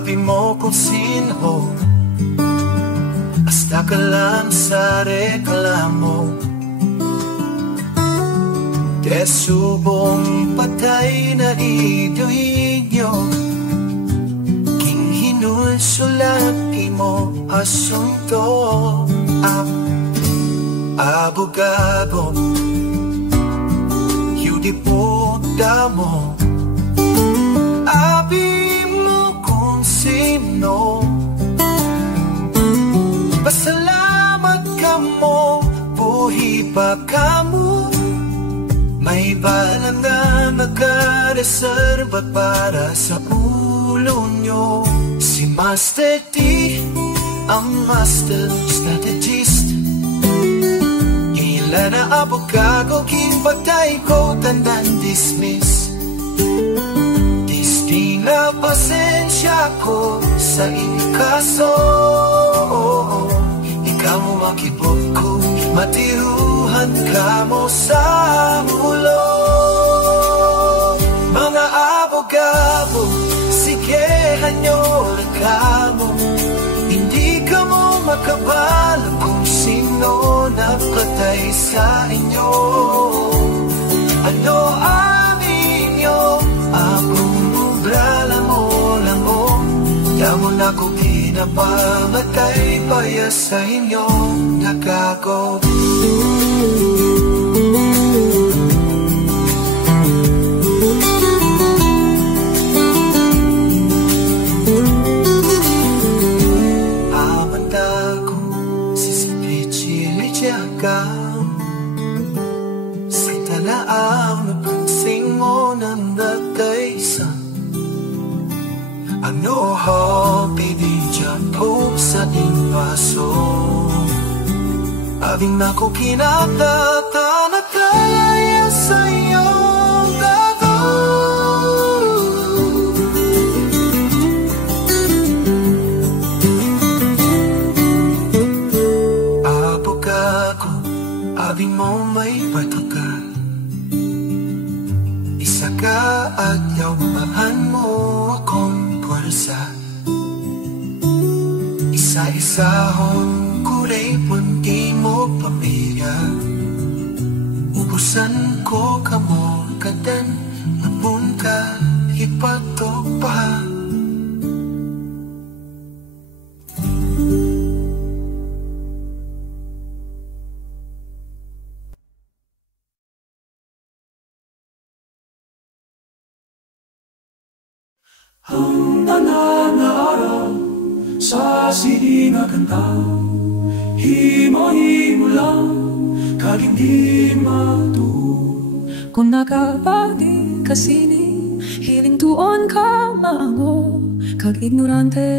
Abi mo kung sino, hasta ka lang sa reklamo. De subong patay na idoinyo, king hinulsulati mo asunto. Abogado, yudi po damo. Abi mo kung sino, pasalamat ka mo, buhi pa ka mo. May bala na nagkareserba para sa ulo nyo. Si Master T, ang master strategist. Ilan na abogado, kipagtay ko, tandang dismiss. Di na pasensya ko sa inikaso. Ikaw mo makibog ko, matiruhan ka mo sa ulo. Mga abogado, sigehan nyo reklamo. Hindi ka mo makabala kung sino napatay sa inyo. Ano ang inyo? Damo na ko kinapamatay paya sa inyong nakako. Amanda ko sisipichilijaga sa talaaw na pansing mo ng nagkaisa. Ano ho, baby, dyan po sa invaso. Abing na ko kinatata na kaya sa iyong dago. Abogado, abing mo may patuka. Isa ka at yawahan mo akong isa-isahon kulay punti mo pamilya. Ubusan ko kamo kadan mapun ka ipagtopa. Ang nananaaraw sa sining nga kanta, himo-himo lang, kag hindi matuo. Kung nakabati kasini, hiling tuon ka maango, kag ignorante.